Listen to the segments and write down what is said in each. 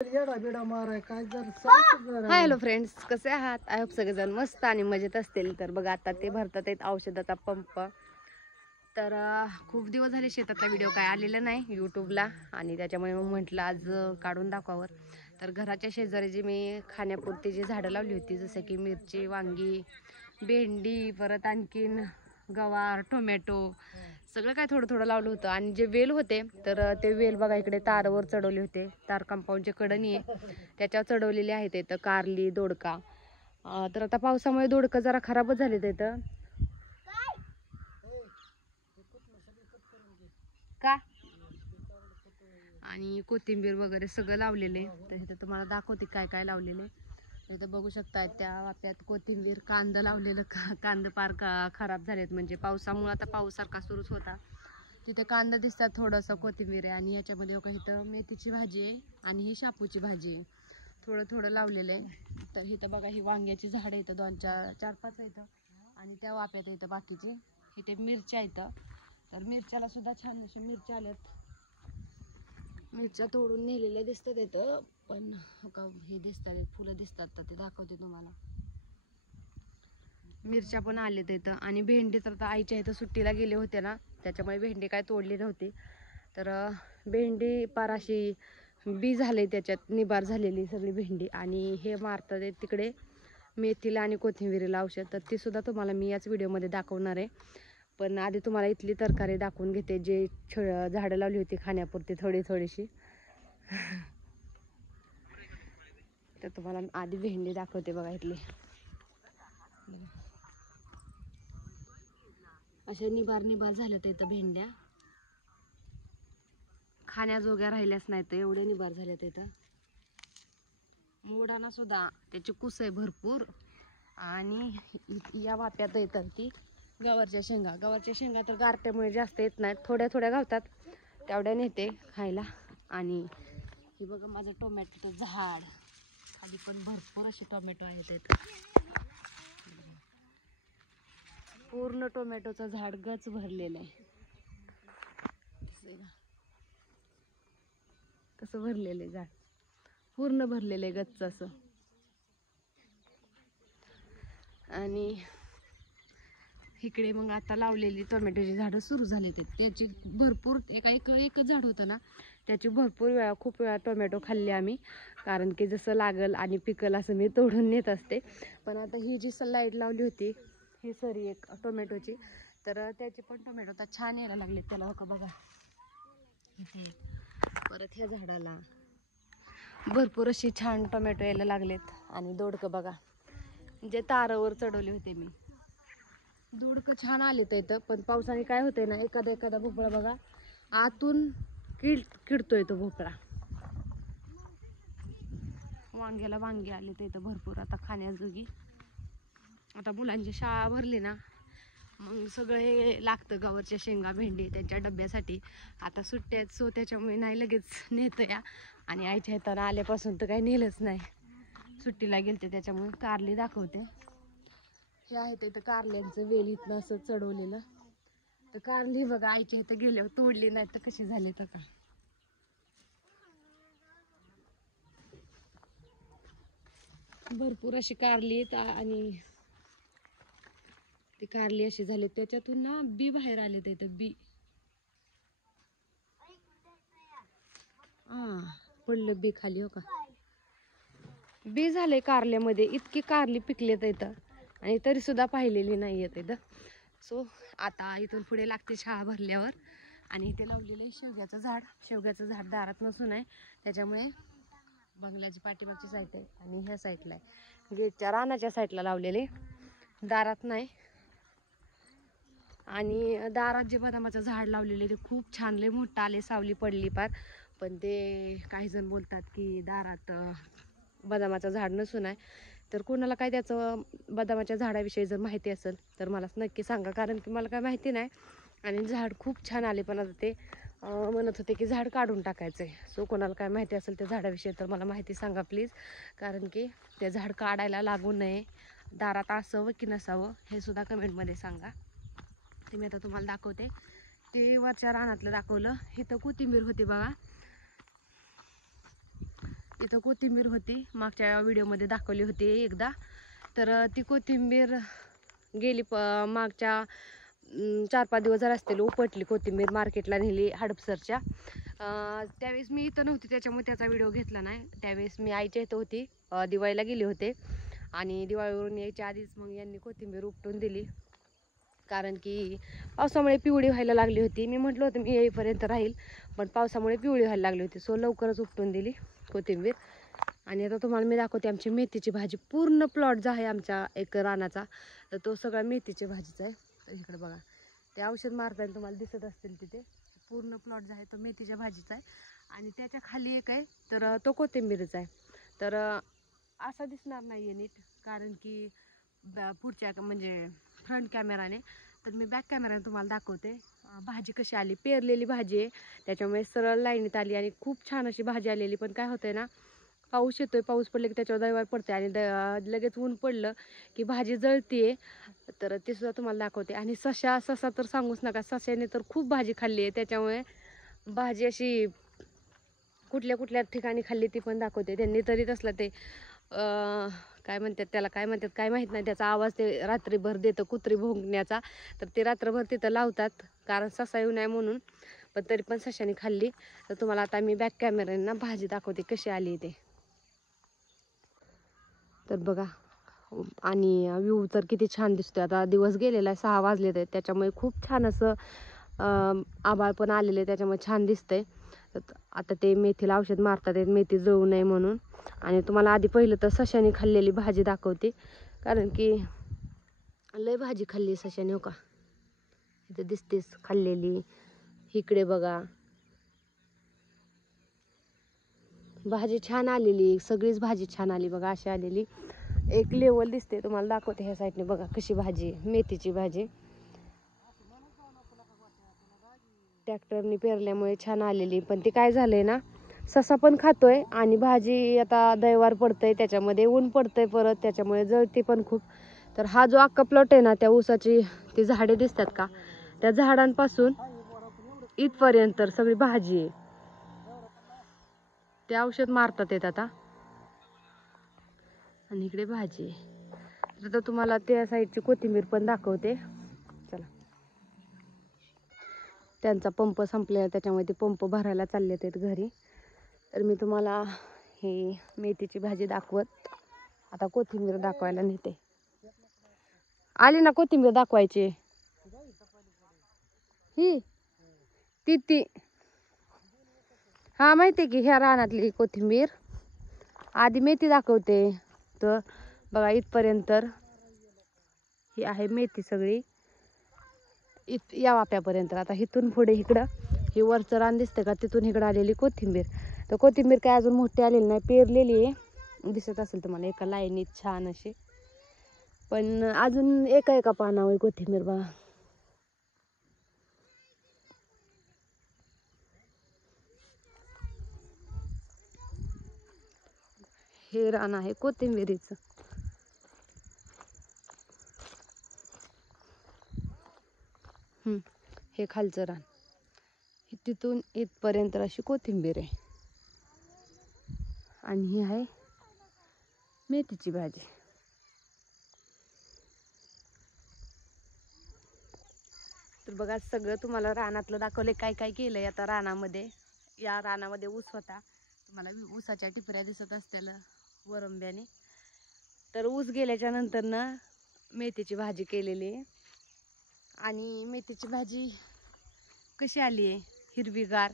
Hi hello friends, कसे आहात? I hope सगळेजण मस्त आणि मजेत असतील. तर बघा आता ते भरतात आहेत औषधाचा पंप. तर खूप दिवस झाले शेतातला व्हिडिओ काय आलेला नाही यूट्यूबला, आणि त्याच्यामुळे मग म्हटलं आज काढून दाखवावर. तर घराच्या शेजारी जी मी खाण्यापुरती जी झाडं लावली होती, जसं की मिरची, वांगी, भेंडी, परत आणखीन गवार, टोमॅटो, सगळं काय थोडं थोडं लावलं होतं. आणि जे वेल होते तर ते वेल बघा इकडे तारवर चढवले होते. तार कंपाऊंडचे कडणी आहे त्याच्यावर चढवलेले आहेत. इथं कारली, दोडका. तर आता पावसामुळे दोडका जरा खराबच झाले इथं. का आणि कोथिंबीर वगैरे सगळं लावलेले. तर इथं तुम्हाला दाखवते काय काय लावलेले. इथं बघू शकता त्या वाप्यात कोथिंबीर, कांदा लावलेलं. कांदा पार खराब झालेत, म्हणजे पावसामुळे. आता पाऊस सारखा सुरूच होता. तिथे कांदा दिसतात, थोडंसं कोथिंबीर आहे. आणि याच्यामध्ये बघा इथं मेथीची भाजी आहे आणि ही शापूची भाजी आहे. थोडं थोडं लावलेलं आहे. तर इथं बघा ही वांग्याची झाडं इथं 2-4-5 इथं. आणि त्या वाप्यात इथं बाकीची इथे मिरच्या इथं. तर मिरच्याला सुद्धा छान अशी मिरच्या आल्यात. मिरच्या तोडून नेलेल्या दिसतात इथं. पण हे दिसतात फुलं दिसतात, तर ते दाखवते तुम्हाला. मिरच्या पण आलेत इथं. आणि भेंडी तर आईच्या इथं सुट्टीला गेले होते ना, त्याच्यामुळे भेंडी काय तोडली नव्हती. तर भेंडी पार अशी बी झाले, त्याच्यात निबार झालेली सगळी भेंडी. आणि हे मारतात तिकडे मेथीला आणि कोथिंबीरीला औषध, तर ती सुद्धा तुम्हाला मी याच व्हिडिओमध्ये दाखवणार आहे. पण आधी तुम्हाला इथली तरकारी दाखवून घेते, जे झाडं लावली होती खाण्यापुरती थोडीशी. तर तुम्हाला आधी भेंडी दाखवते बघा इथली. अशा निबार झाल्या तर इथं भेंड्या खाण्याजोग्या राहिल्याच नाही, तर एवढे निबार झाल्यात इथं. मोडाना सुद्धा त्याची कुस आहे भरपूर. आणि या वाप्यात येतात ती गवारच्या शेंगा तर गारट्यामुळे जास्त येत नाहीत, थोड्या थोड्या गावतात, तेवढ्या नेते खायला. आणि ही बघा माझं टोमॅटोचं झाड, खाली पण भरपूर असे टोमॅटो आहेत इथं. पूर्ण टोमॅटोचं झाड गच भरलेलं आहे. कसं भरलेलं आहे झाड, पूर्ण भरलेलं आहे गच्च असं. आणि इकडे मग आता लावलेली टोमॅटोची झाडं सुरू झाली. त्याची भरपूर एकच झाड होतं ना, त्याची भरपूर वेळा खूप वेळा टोमॅटो खाल्ले आम्ही. कारण की जसं लागल आणि पिकल असं मी तोडून नेत असते. पण आता ही जी लाईट लावली होती ही सरी एक टोमॅटोची, तर त्याची पण टोमॅटो आता छान यायला लागले. त्याला बघा इथे, परत ह्या झाडाला भरपूर अशी छान टोमॅटो यायला लागलेत. आणि दोडकं बघा, जे तारावर चढवले होते मी, दोडकं छान आले तर इथं. पण पावसाने काय होतंय ना, एखादा भोपळा बघा आतून किडतोय तो भोपळा. वांग्याला वांगे आले तर इथं भरपूर आता खाण्याजोगी. आता मुलांची शाळा भरली ना, मग सगळं हे लागतं, गवारच्या शेंगा, भेंडी त्यांच्या डब्यासाठी. आता सुट्ट्या आहेत, सो त्याच्यामुळे नाही लगेच नेतं या. आणि आईच्या हाताने आल्यापासून तर काही नेलंच नाही, सुट्टीला गेलते त्याच्यामुळे. कारली दाखवते, हे आहे इथं कारल्यांचं वेल इथनं असं चढवलेलं. तर कारली बघा आईच्या इथं गेल्यावर तोडली नाही तर कशी झाली तर का. भरपूर अशी कारली आहेत. आणि ती कारली अशी झाली, त्याच्यातून ना बी बाहेर आले तर इथं बी. पडलं बी खाली, हो का, बी झाले कारल्यामध्ये. इतकी कारली पिकलेत इथं, आणि तरी सुद्धा पाहिलेली नाही येत इथं. सो आता इथून पुढे लागते शाळा भरल्यावर. आणि इथे लावलेलं आहे शेवग्याचं झाड दारात नसून आहे, त्याच्यामुळे बंगल्याची पाठीमागची साईड आहे. आणि ह्या साईडला आहे, गेटच्या रानाच्या साईडला लावलेले, दारात नाही. आणि दारात जे बदामाचं झाड लावलेले ते खूप छान, लय मोठं आले, सावली पडली पार. पण ते काही जण बोलतात की दारात बदामाचं झाड नसून आहे. तर कोणाला काय त्याचं बदामाच्या झाडाविषयी जर माहिती असेल तर मला नक्की सांगा, कारण की मला काय माहिती नाही. आणि झाड खूप छान आले, पण आता ते म्हणत होते की झाड काढून टाकायचं आहे. सो कोणाला काय माहिती असेल त्या झाडाविषयी तर मला माहिती सांगा प्लीज, कारण की ते झाड काढायला लागू नये, दारात असावं की नसावं हे सुद्धा कमेंटमध्ये सांगा. ते मी आता तुम्हाला दाखवते. ते वरच्या रानातलं दाखवलं. इथं कोथिंबीर होती बघा, इथं कोथिंबीर होती, मागच्या व्हिडिओमध्ये दाखवली होती एकदा. तर ती कोथिंबीर गेली मागच्या 4-5 दिवस जर असतील उपटली कोथिंबीर, मार्केटला नेली हडपसरच्या. त्यावेळेस मी इथं नव्हती त्याच्यामुळे त्याचा व्हिडिओ घेतला नाही. त्यावेळेस मी आईच्या इथं होती, दिवाळीला गेले होते आणि दिवाळीवरून यायच्या आधीच मग यांनी कोथिंबीर उपटून दिली. कारण की पावसामुळे पिवळी व्हायला लागली होती. मी म्हटलं होतं मी येईपर्यंत राहील, पण पावसामुळे पिवळी व्हायला लागली होती. सो लवकरच उपटून दिली कोथिंबीर. आणि आता तुम्हाला मी दाखवते आमची मेथीची भाजी. पूर्ण प्लॉट जो आहे आमच्या एक रानाचा, तर तो सगळा मेथीची भाजीचा आहे. तर इकडे बघा, ते औषध मारताना तुम्हाला दिसत असतील तिथे. पूर्ण प्लॉट जो आहे तो मेथीच्या भाजीचा आहे. आणि त्याच्या खाली एक आहे तर तो कोथिंबीरचा आहे. तर असा दिसणार नाही आहे नीट, कारण की पुढच्या म्हणजे फ्रंट कॅमेराने. तर मी बॅक कॅमेराने तुम्हाला दाखवते भाजी कशी आली. पेरलेली भाजी आहे, त्याच्यामुळे सरळ लाईनीत आली आणि खूप छान अशी भाजी आलेली. पण काय होतंय ना, पाऊस येतोय, पाऊस पडले की त्याच्यावर दैवार पडते आणि लगेच ऊन पडलं की भाजी जळतीये. तर ते सुद्धा तुम्हाला दाखवते. आणि ससा तर सांगूच नका, सशाने तर खूप भाजी खाल्ली आहे. त्याच्यामुळे भाजी अशी कुठल्या कुठल्या ठिकाणी खाल्ली ती पण दाखवते. त्यांनी तरी तसलं ते काय म्हणतात त्याला, काय म्हणतात काय माहीत नाही, त्याचा आवाज ते रात्रीभर देतं कुत्री भोंकण्याचा. तर ते रात्रभर तिथं लावतात कारण ससा येऊ नये म्हणून. पण तरी पण सशाने खाल्ली. तर तुम्हाला आता मी बॅक कॅमेऱ्यांना भाजी दाखवते कशी आली ते. तर बघा, आणि व्ह्यू तर किती छान दिसतोय. आता दिवस गेलेला आहे, 6 वाजले आहेत, त्याच्यामुळे खूप छान असं आभाळ पण आलेले, त्याच्यामुळे छान दिसतंय. आता ते मेथीला औषध मारतात मेथी जळू नये म्हणून. आणि तुम्हाला आधी पहिलं तर सशाने खाल्लेली भाजी दाखवते, कारण की लय भाजी खाल्ली सशाने. हो का, इथं दिसतेस खाल्लेली. इकडे बघा, भाजी छान आलेली, सगळीच भाजी छान आली बघा. अशी आलेली एक लेवल दिसते, तुम्हाला दाखवते ह्या साईडने. बघा कशी भाजी, मेथीची भाजी ट्रॅक्टरने पेरल्यामुळे छान आलेली. पण ती काय झालंय ना, ससा पण खातोय आणि भाजी आता दैवार पडतंय, त्याच्यामध्ये ऊन पडतंय परत, त्याच्यामुळे जळती पण खूप. तर हा जो अख्खा प्लॉट आहे ना, त्या ऊसाची ती झाडे दिसतात का, त्या झाडांपासून इथपर्यंत सगळी भाजी आहे. ते औषध मारतात येत आता. आणि इकडे भाजी आहे. तर तुम्हाला त्या साईडची कोथिंबीर पण दाखवते, चला. त्यांचा पंप संपलेला, त्याच्यामुळे ते पंप भरायला चालले आहेत घरी. तर मी तुम्हाला ही मेथीची भाजी दाखवत आता कोथिंबीर दाखवायला नेते. आली ना कोथिंबीर दाखवायची. ही ती हा माहिती आहे की, ह्या रानातली कोथिंबीर. आधी मेथी दाखवते. तर बघा इथपर्यंत ही आहे मेथी सगळी, या वाप्यापर्यंत. आता इथून पुढे इकडं ही वरचं रान दिसतं का, तिथून इकडं आलेली कोथिंबीर. तर कोथिंबीर काय अजून मोठी आलेली नाही, पेरलेली आहे. दिसत असेल तुम्हाला एका लाईनीत छान अशी. पण अजून एका पानावर कोथिंबीर बघा. हे रान आहे कोथिंबीरीचं. हे खालचं रान, तिथून इथपर्यंत अशी कोथिंबीर आहे. आणि ही आहे मेथीची भाजी. तर बघा, सगळं तुम्हाला रानातलं दाखवले, काय काय केलंय आता रानामध्ये. या रानामध्ये ऊस होता, तुम्हाला ऊसाच्या टिपऱ्या दिसत असतील वरंब्याने. तर ऊस गेल्याच्या नंतर ना मेथीची भाजी केलेली आहे. आणि मेथीची भाजी कशी आली आहे, हिरवीगार.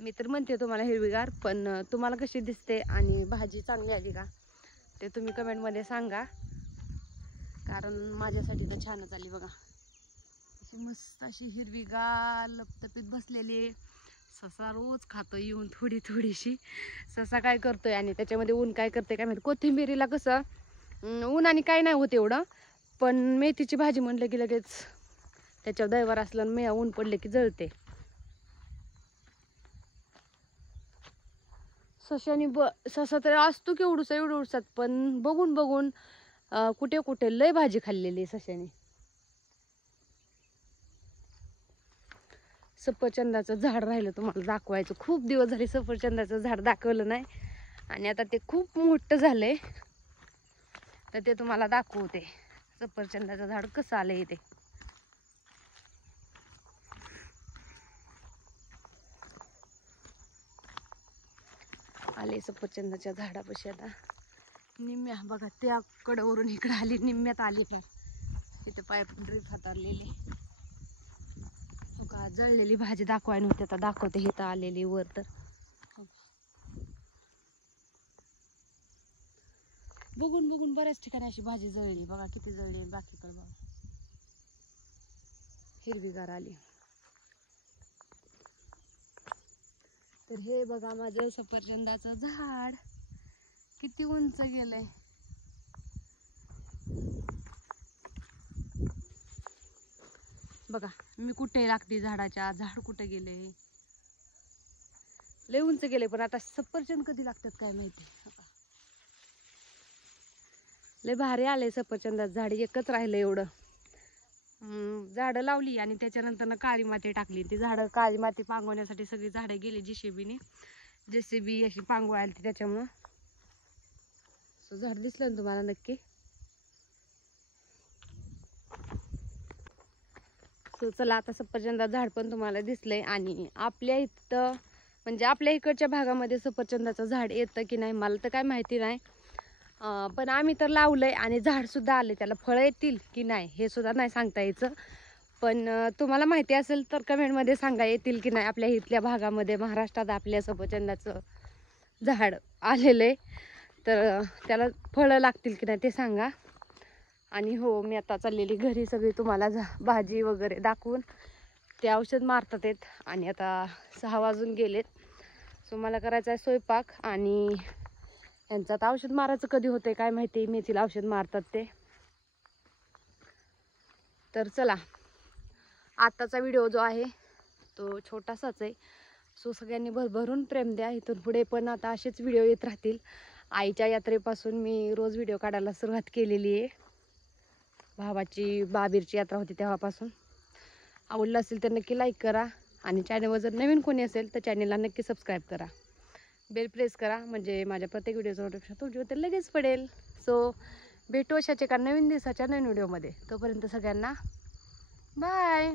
मी तर म्हणते तुम्हाला हिरवीगार, पण तुम्हाला कशी दिसते आणि भाजी चांगली आली का ते तुम्ही कमेंटमध्ये सांगा. कारण माझ्यासाठी तर छानच आली बघा. अशी मस्त अशी हिरवीगार लपतपीत बसलेली. ससा रोज खातो येऊन थोडी थोडीशी. ससा काय करतोय आणि त्याच्यामध्ये ऊन काय करते काय माहिती. कोथिंबीरीला कसं ऊन आणि काय नाही होत एवढं, पण मेथीची भाजी म्हटलं की लगेच त्याच्यावर दैवार असलं आणि ऊन पडले की जळते. सशाने ससा तर असतो की एवढूसात, पण बघून बघून कुठे कुठे लय भाजी खाल्लेली सशाने. सफरचंदाचं झाड राहिलं तुम्हाला दाखवायचं, खूप दिवस झाले सफरचंदाचं झाड दाखवलं नाही. आणि आता ते खूप मोठं झालंय, तर ते तुम्हाला दाखवते सफरचंदाचं झाड कसं आलंय इथे. आले सफरचंदाच्या झाडापाशी आता निम्म्या बघा, त्या कडेवरून इकडे आली, निम्म्यात आली. पण इथे पाईप ड्रिप हातारलेले बघा. जळलेली भाजी दाखवाय नव्हती, आता दाखवते. इथं आलेली वर तर बघून बघून बऱ्याच ठिकाणी अशी भाजी जळली बघा. किती जळली, बाकीकडे बघा हिरवीगार आली. तर हे बघा माझं सफरचंदाचं झाड किती उंच गेलंय. बघा मी कुठे लागते झाडाच्या, झाड कुठे गेले, लय उंच गेले. पण आता सफरचंद कधी लागतात काय माहिती. लय भारी आले सफरचंदाचं झाड. एकच राहिलं एवढं. झाडं लावली आणि त्याच्यानंतर काळी माती टाकली. ती झाडं काळी माती पांगवण्यासाठी सगळी झाडे गेली जेसीबी अशी पांगवायला. त्याच्यामुळं झाड दिसलं ना तुम्हाला नक्की. चला आता सफरचंदाचं झाड पण तुम्हाला दिसलंय. आणि आपल्या इथं म्हणजे आपल्या इकडच्या भागामध्ये सफरचंदाचं झाड येतं की नाही मला तर काय माहिती नाही, पण आम्ही तर लावलंय आणि झाड सुद्धा आले. त्याला फळं येतील की नाही हे सुद्धा नाही सांगता यायचं. पण तुम्हाला माहिती असेल तर कमेंटमध्ये सांगा, येतील की नाही आपल्या इथल्या भागामध्ये, महाराष्ट्रात आपल्या सफरचंदाचं झाड आलेलं आहे. तर त्याला फळं लागतील की नाही ते सांगा. आणि हो, मी आता चाललेली घरी. सगळी तुम्हाला भाजी वगैरे दाखवून ते औषध मारतात आहेत. आणि आता 6 वाजून गेलेत. सो मला करायचं आहे स्वयंपाक. आणि यांचं आता औषध मारायचं कधी होते काय माहिती, मेथीला औषध मारतात ते. तर चला, आताचा व्हिडिओ जो आहे तो छोटासाच आहे. सो सगळ्यांनी भरभरून प्रेम द्या. इथून पुढे पण आता असेच व्हिडिओ येत राहतील. आईच्या यात्रेपासून मी रोज व्हिडिओ काढायला सुरुवात केलेली आहे. भावाची बाबीरची यात्रा होती तेव्हापासून. आवडलं असेल तर नक्की लाईक करा. आणि चॅनलवर जर नवीन कोणी असेल तर चॅनलला नक्की सबस्क्राईब करा. बेल प्रेस करा म्हणजे माझ्या प्रत्येक व्हिडिओचं नोटिफिकेशन तुमच्यावर लगेच पडेल. सो भेटू अशाच एका नवीन दिवसाच्या नवीन व्हिडिओमध्ये. तोपर्यंत सगळ्यांना बाय.